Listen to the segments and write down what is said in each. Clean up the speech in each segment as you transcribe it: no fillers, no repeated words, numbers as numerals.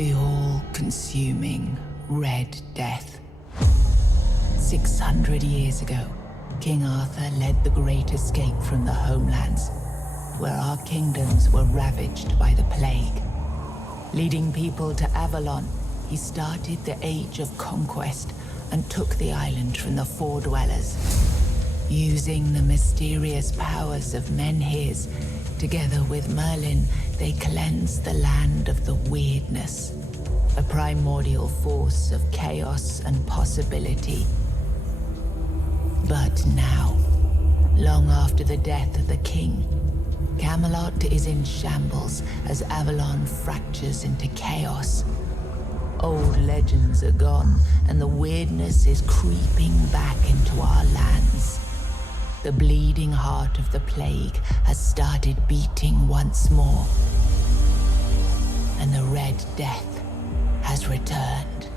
The all-consuming Red Death. 600 years ago, King Arthur led the Great Escape from the homelands, where our kingdoms were ravaged by the plague. Leading people to Avalon, he started the Age of Conquest and took the island from the Four Dwellers. Using the mysterious powers of Menhirs, together with Merlin, they cleansed the land of the weirdness, a primordial force of chaos and possibility. But now, long after the death of the king, Camelot is in shambles as Avalon fractures into chaos. Old legends are gone, and the weirdness is creeping back into our lands. The bleeding heart of the plague has started beating once more, and the Red Death has returned.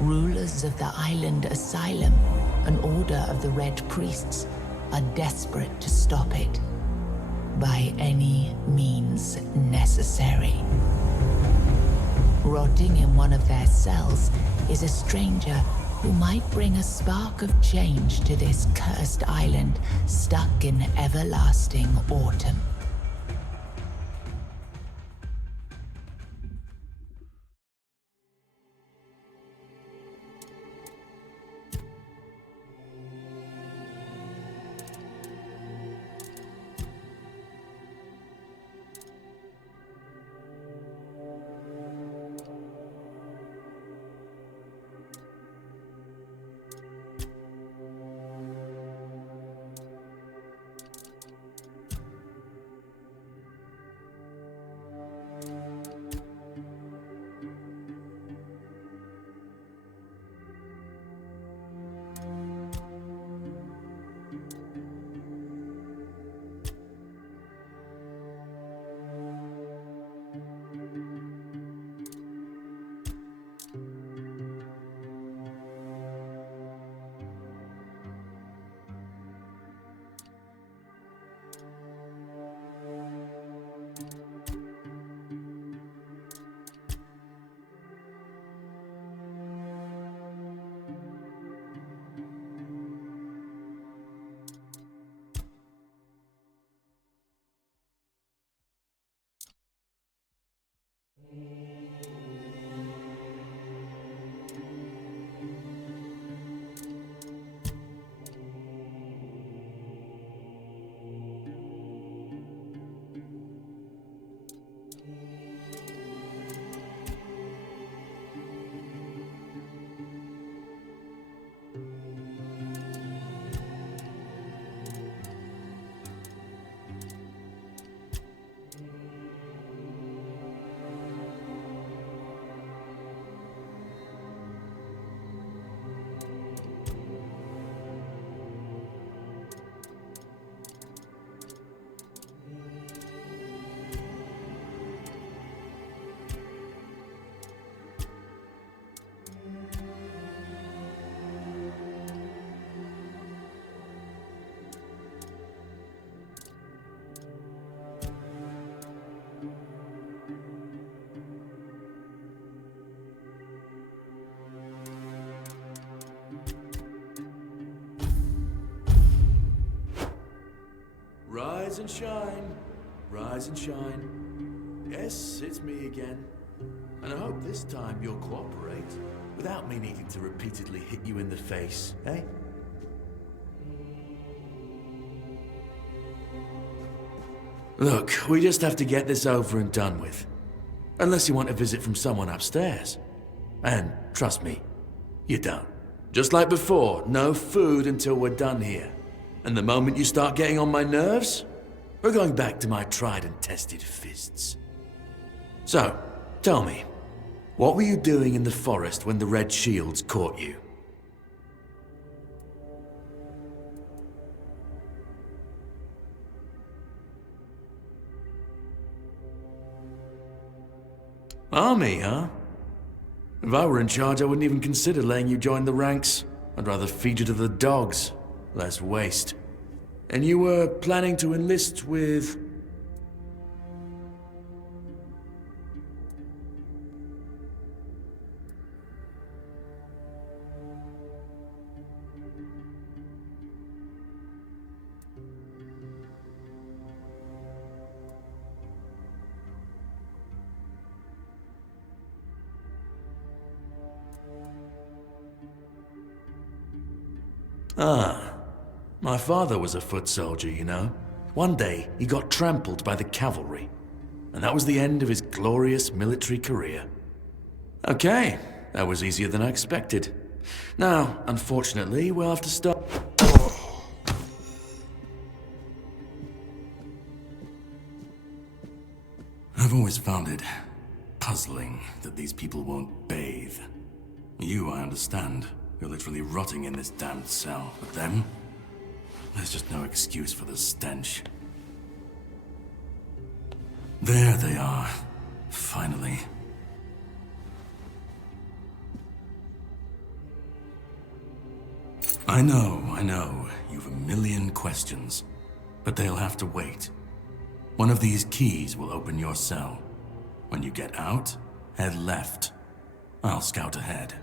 Rulers of the island Asylum, an order of the Red Priests, are desperate to stop it by any means necessary. Rotting in one of their cells is a stranger who might bring a spark of change to this cursed island stuck in everlasting autumn. Rise and shine, rise and shine. Yes, it's me again. And I hope this time you'll cooperate, without me needing to repeatedly hit you in the face, eh? Look, we just have to get this over and done with. Unless you want a visit from someone upstairs. And trust me, you don't. Just like before, no food until we're done here. And the moment you start getting on my nerves, we're going back to my tried and tested fists. So, tell me, what were you doing in the forest when the Red Shields caught you? Army, huh? If I were in charge, I wouldn't even consider letting you join the ranks. I'd rather feed you to the dogs. Less waste. And you were planning to enlist with... Ah, my father was a foot soldier, you know. One day, he got trampled by the cavalry. And that was the end of his glorious military career. Okay, that was easier than I expected. Now, unfortunately, we'll have to stop. I've always found it puzzling that these people won't bathe. You, I understand. You're literally rotting in this damned cell. But them? There's just no excuse for the stench. There they are. Finally. I know. You've a million questions. But they'll have to wait. One of these keys will open your cell. When you get out, head left. I'll scout ahead.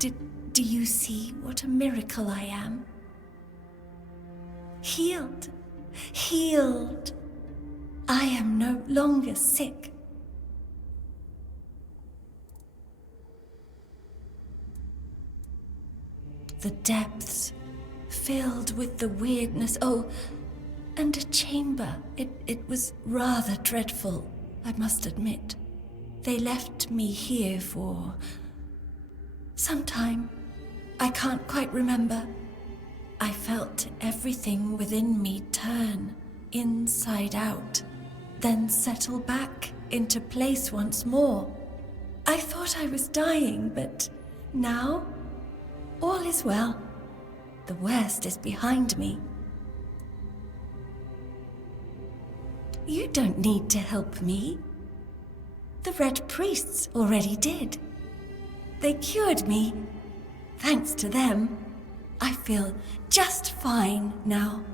Do you see what a miracle I am? Healed. Healed. I am no longer sick. The depths, filled with the weirdness. Oh, and a chamber. It was rather dreadful, I must admit. They left me here for some time. I can't quite remember. I felt everything within me turn inside out, then settle back into place once more. I thought I was dying, but now all is well. The worst is behind me. You don't need to help me. The Red Priests already did. They cured me. Thanks to them, I feel just fine now.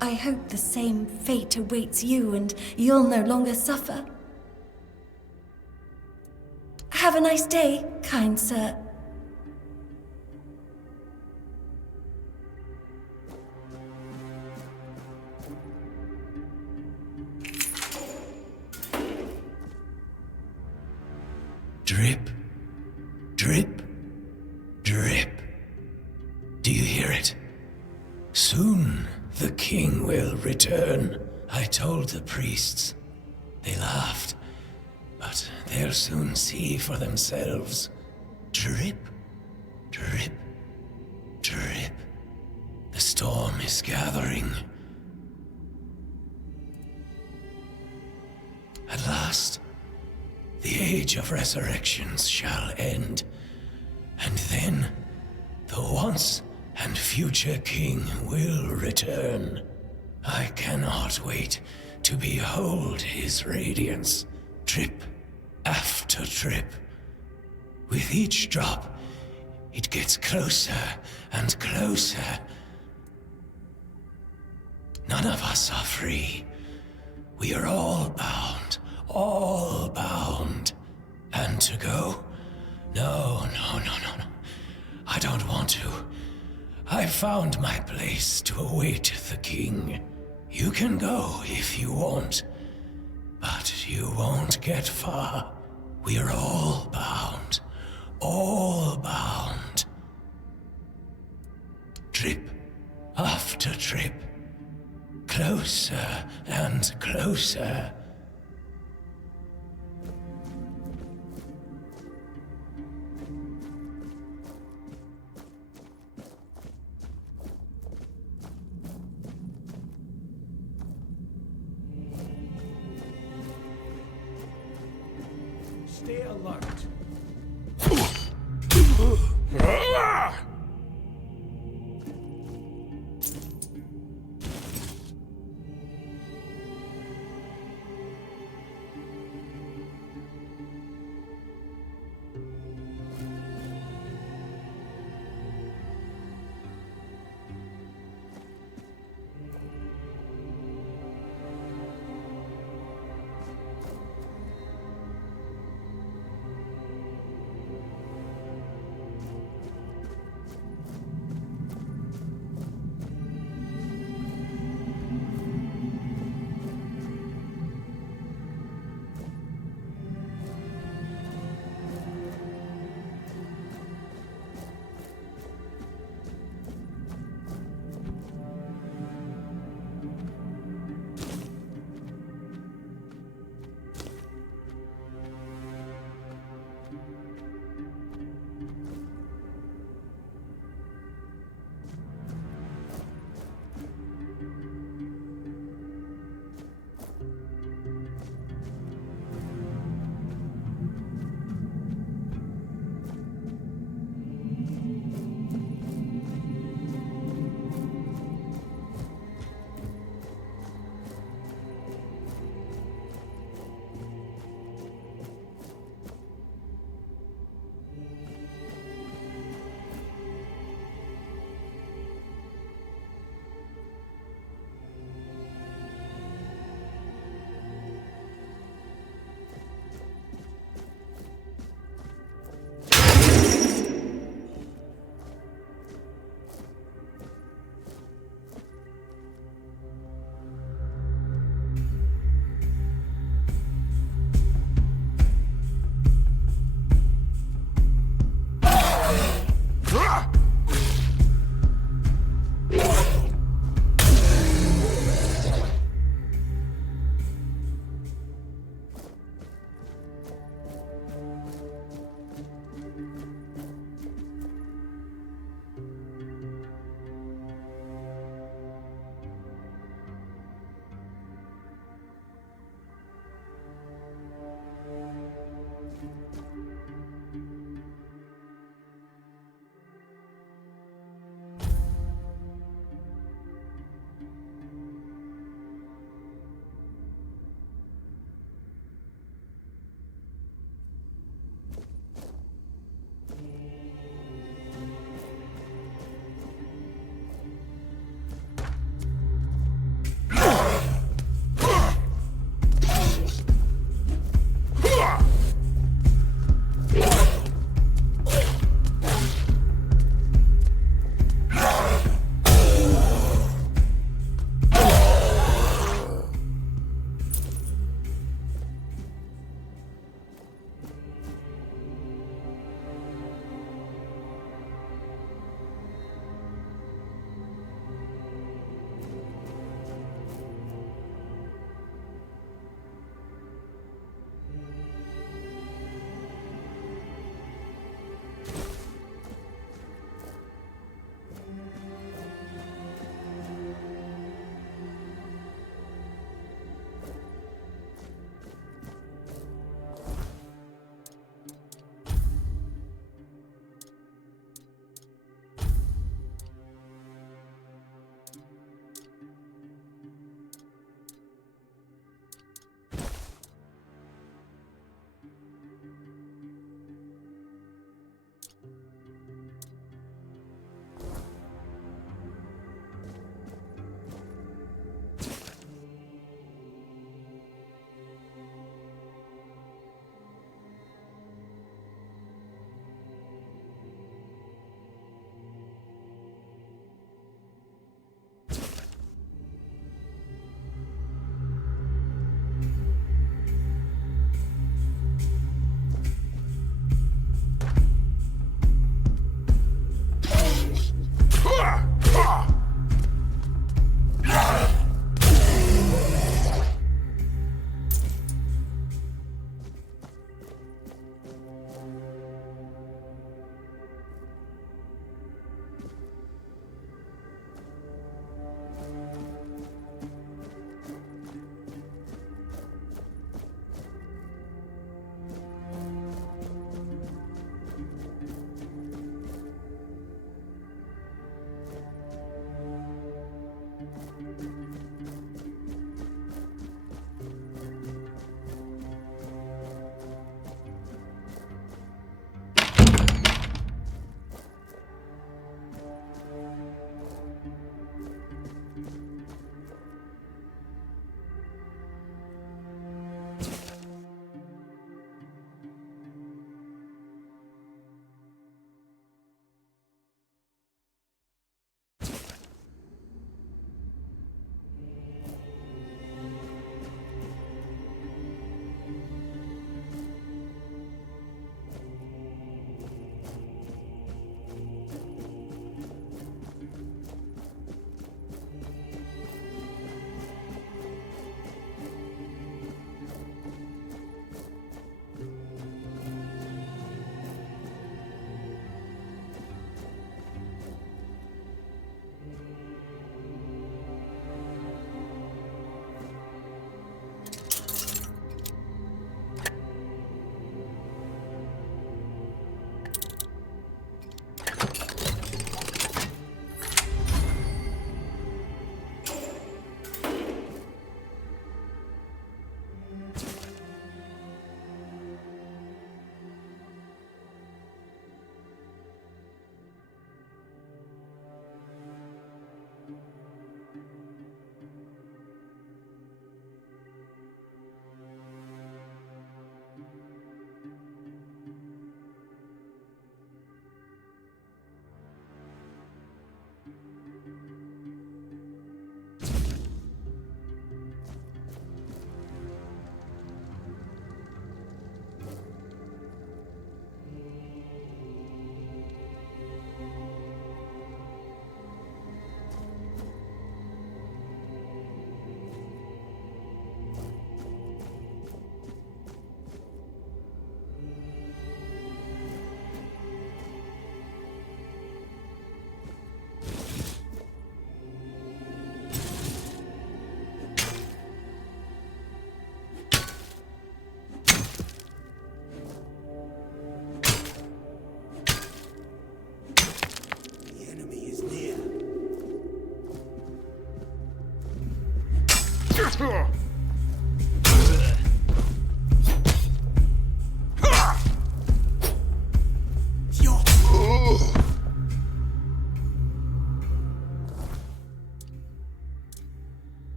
I hope the same fate awaits you and you'll no longer suffer. Have a nice day, kind sir. Drip, drip, drip. Do you hear it? Soon the king will return. I told the priests. They laughed, but they'll soon see for themselves. Drip, drip, drip. The storm is gathering. At last, the age of resurrections shall end, and then the once and future king will return. I cannot wait to behold his radiance, trip after trip. With each drop, it gets closer and closer. None of us are free. We are all bound. All bound. And to go? No. I don't want to. I've found my place to await the king. You can go if you want, but you won't get far. We are all bound. All bound. Trip after trip. Closer and closer. Stay alert.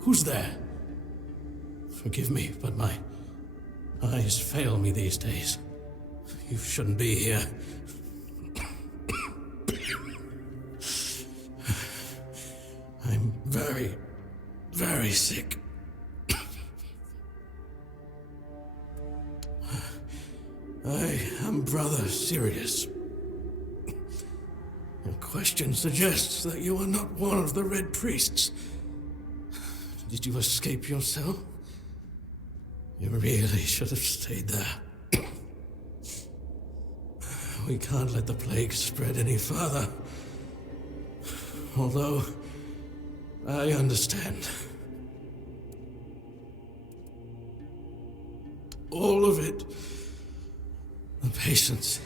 Who's there? Forgive me, but my eyes fail me these days. You shouldn't be here. I'm very, very sick. I am Brother Sirius. Your question suggests that you are not one of the Red Priests. Did you escape yourself? You really should have stayed there. We can't let the plague spread any further. Although, I understand. All of it. The patience.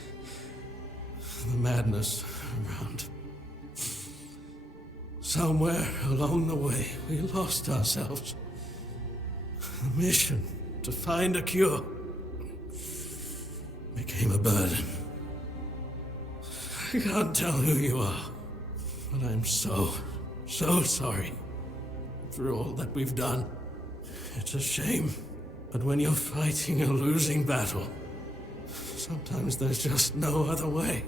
The madness around. Somewhere along the way, we lost ourselves. The mission to find a cure became a burden. I can't tell who you are, but I'm so sorry for all that we've done. It's a shame, but when you're fighting a losing battle, sometimes there's just no other way.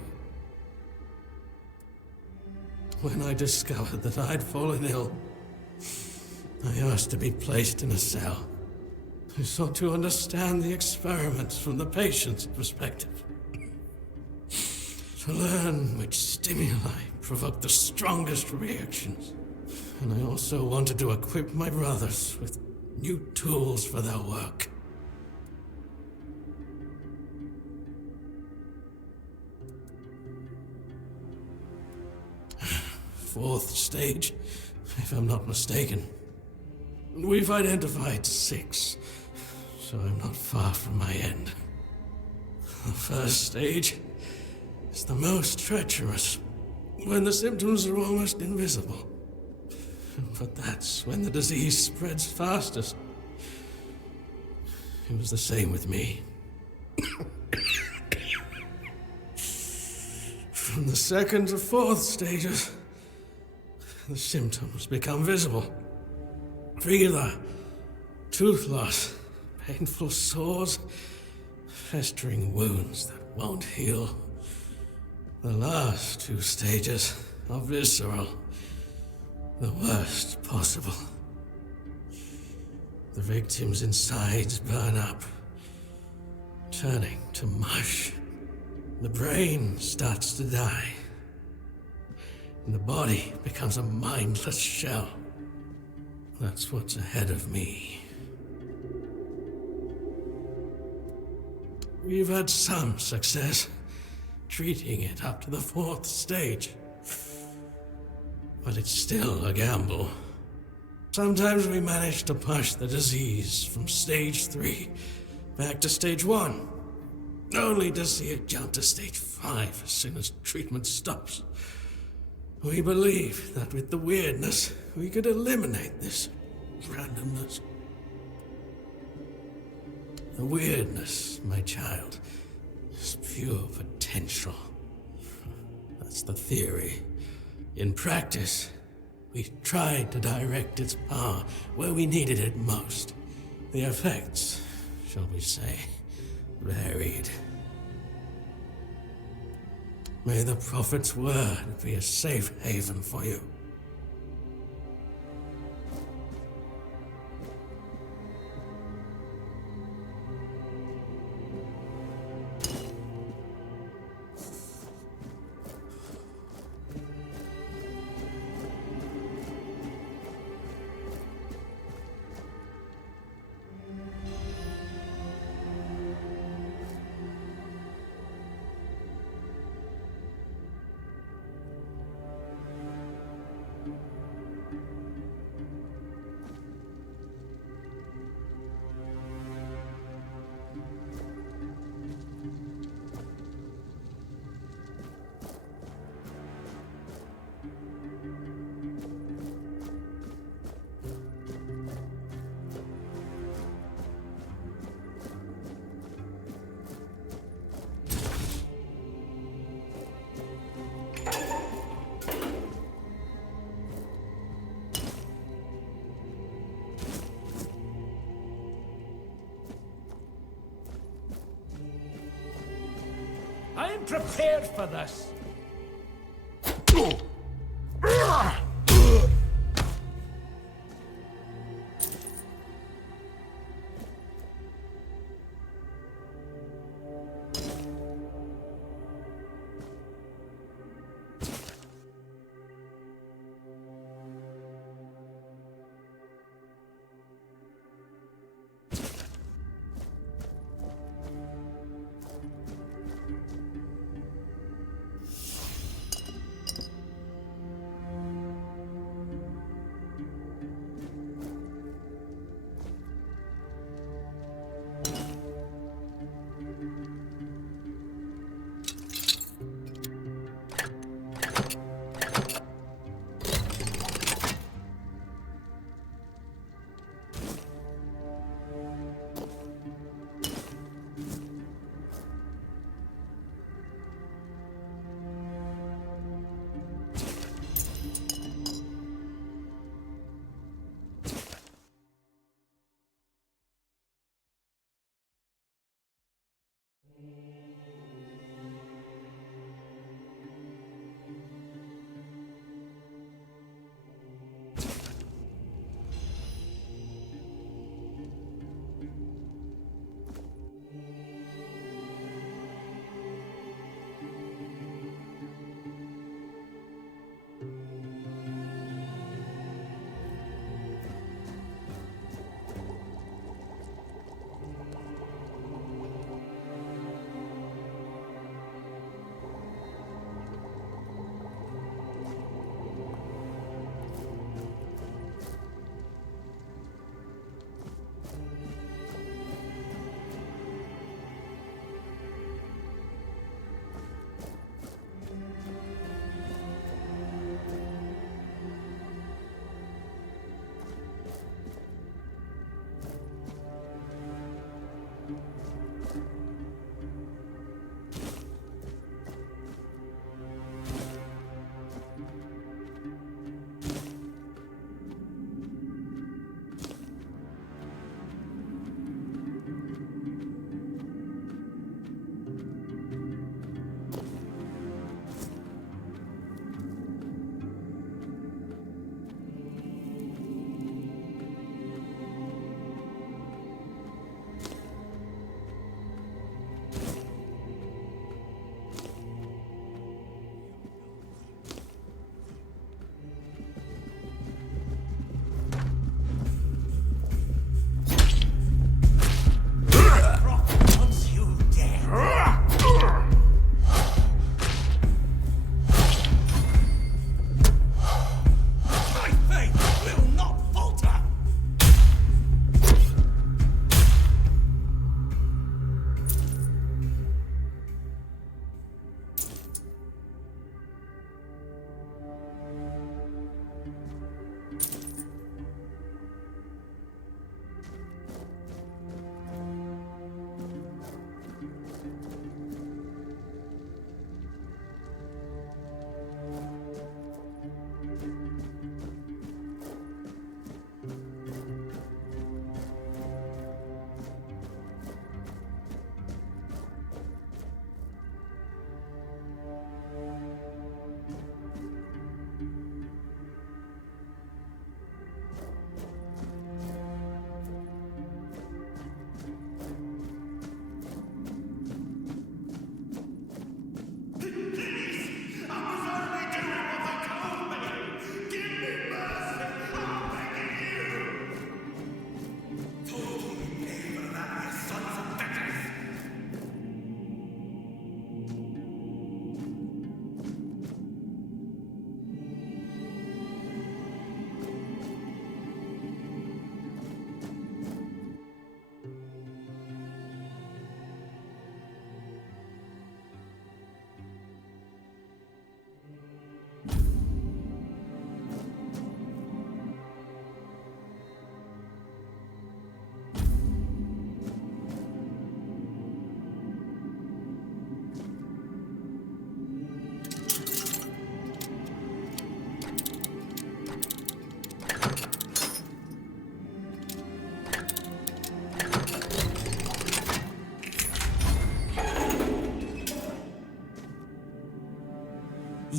When I discovered that I'd fallen ill, I asked to be placed in a cell. I sought to understand the experiments from the patient's perspective. To learn which stimuli provoke the strongest reactions. And I also wanted to equip my brothers with new tools for their work. 4th stage, if I'm not mistaken. We've identified 6, so I'm not far from my end. The 1st stage is the most treacherous, when the symptoms are almost invisible. But that's when the disease spreads fastest. It was the same with me. From the 2nd to 4th stages, the symptoms become visible. Fever, tooth loss, painful sores, festering wounds that won't heal. The last 2 stages are visceral, the worst possible. The victim's insides burn up, turning to mush. The brain starts to die, and the body becomes a mindless shell. That's what's ahead of me. We've had some success treating it up to the 4th stage, but it's still a gamble. Sometimes we manage to push the disease from stage 3 back to stage 1, only to see it jump to stage 5 as soon as treatment stops. We believe that with the weirdness, we could eliminate this randomness. The weirdness, my child, is pure potential. That's the theory. In practice, we tried to direct its power where we needed it most. The effects, shall we say, varied. May the Prophet's word be a safe haven for you. I'm prepared for this.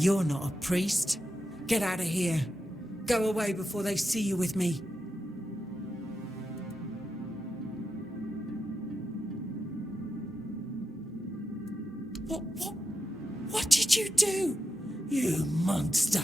You're not a priest. Get out of here. Go away before they see you with me. What did you do? You monster!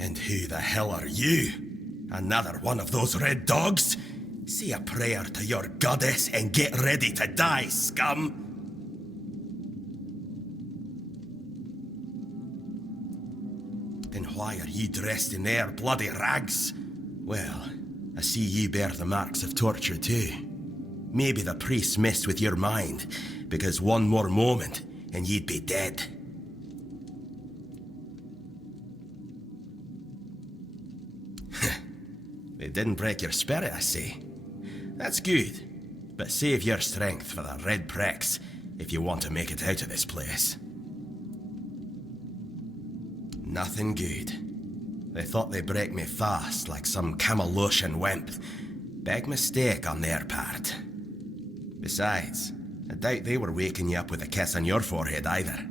And who the hell are you? Another one of those red dogs? Say a prayer to your goddess and get ready to die, scum! Then why are you dressed in their bloody rags? Well, I see you bear the marks of torture too. Maybe the priest messed with your mind, because one more moment and you'd be dead. It didn't break your spirit, I see. That's good. But save your strength for the red pricks if you want to make it out of this place. Nothing good. They thought they'd break me fast, like some Camalosian wimp. Big mistake on their part. Besides, I doubt they were waking you up with a kiss on your forehead either.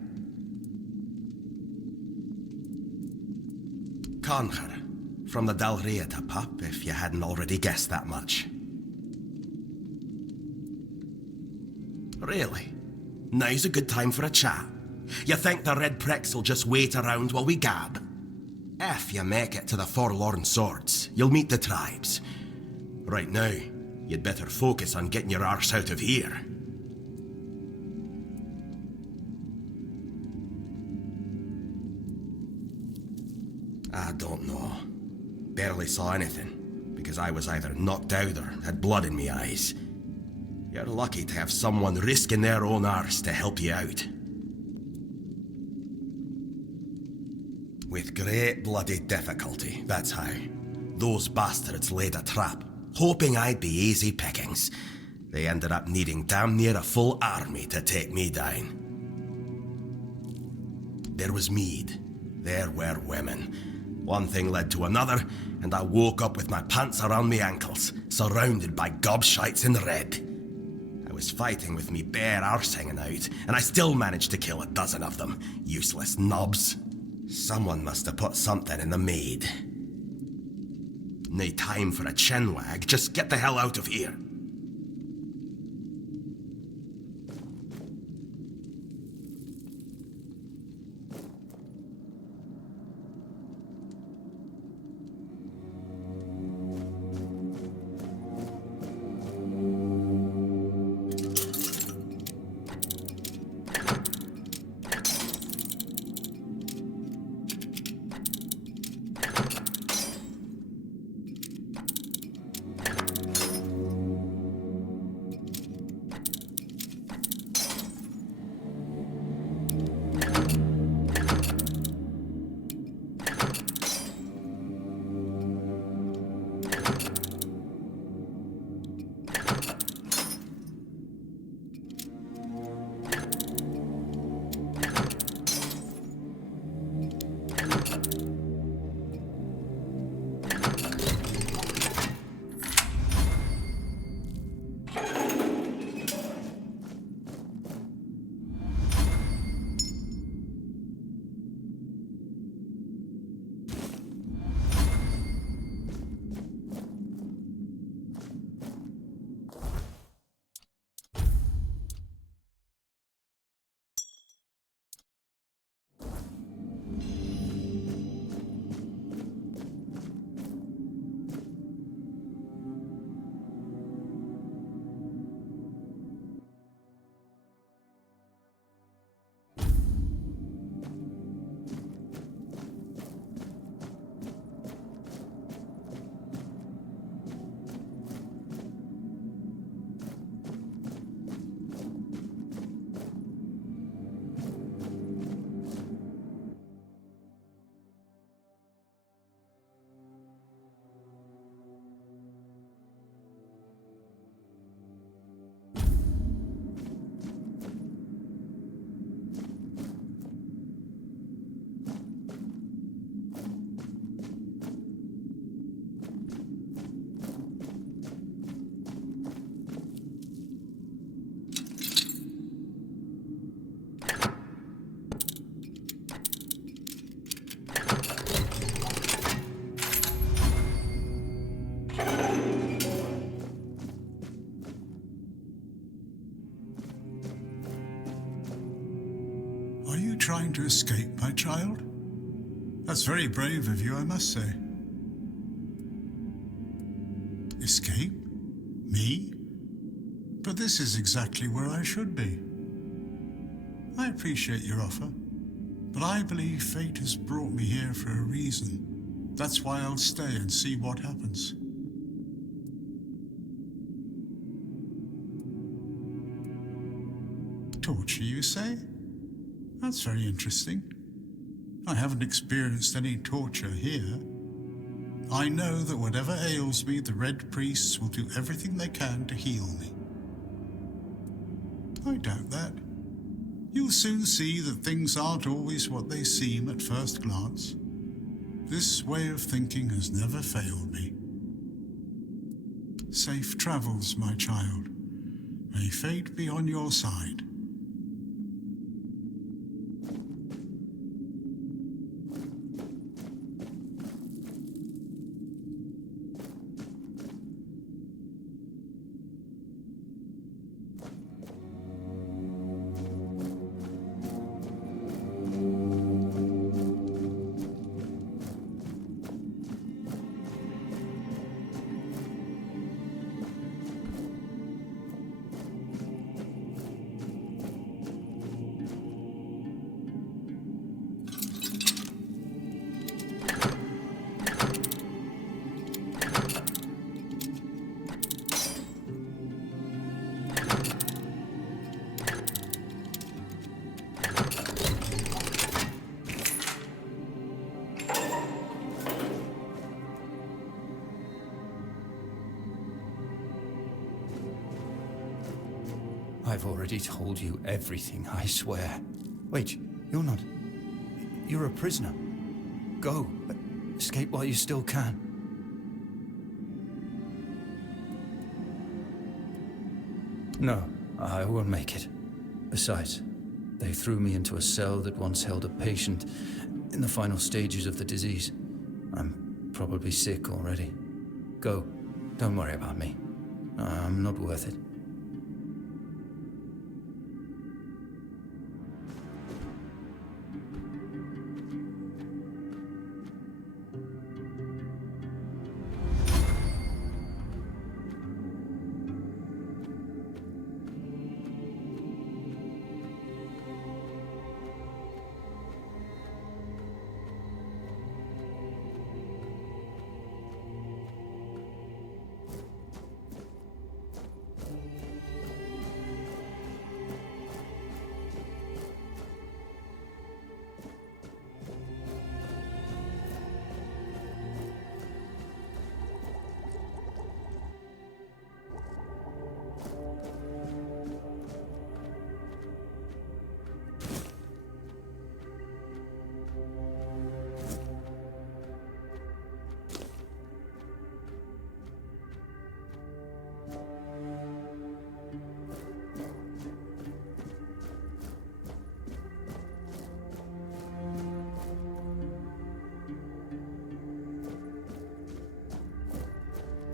Conquer. From the Dalriata pup, if you hadn't already guessed that much. Really? Now's a good time for a chat. You think the red pricks will just wait around while we gab? If you make it to the Forlorn Swords, you'll meet the tribes. Right now, you'd better focus on getting your arse out of here. I don't know. Barely saw anything, because I was either knocked out or had blood in me eyes. You're lucky to have someone risking their own arse to help you out. With great bloody difficulty, that's how. Those bastards laid a trap, hoping I'd be easy pickings. They ended up needing damn near a full army to take me down. There was mead. There were women. One thing led to another, and I woke up with my pants around my ankles, surrounded by gobshites in red. I was fighting with me bare arse hanging out, and I still managed to kill a dozen of them, useless knobs. Someone must have put something in the maid. No time for a chinwag, just get the hell out of here. trying to escape, my child? That's very brave of you, I must say. Escape? Me? But this is exactly where I should be. I appreciate your offer, but I believe fate has brought me here for a reason. That's why I'll stay and see what happens. Torture, you say? That's very interesting. I haven't experienced any torture here. I know that whatever ails me, the Red Priests will do everything they can to heal me. I doubt that. You'll soon see that things aren't always what they seem at first glance. This way of thinking has never failed me. Safe travels, my child. May fate be on your side. I've already told you everything, I swear. Wait, you're not... You're a prisoner. Go. Escape while you still can. No, I won't make it. Besides, they threw me into a cell that once held a patient in the final stages of the disease. I'm probably sick already. Go. Don't worry about me. I'm not worth it.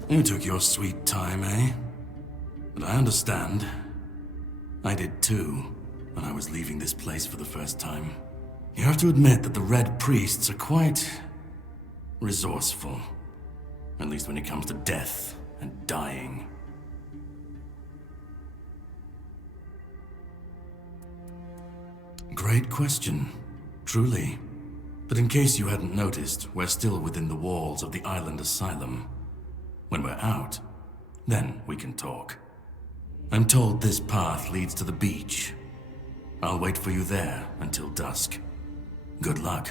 You took your sweet time, eh? But I understand. I did too, when I was leaving this place for the first time. You have to admit that the Red Priests are quite... resourceful. At least when it comes to death and dying. Great question, truly. But in case you hadn't noticed, we're still within the walls of the island asylum. When we're out, then we can talk. I'm told this path leads to the beach. I'll wait for you there until dusk. Good luck.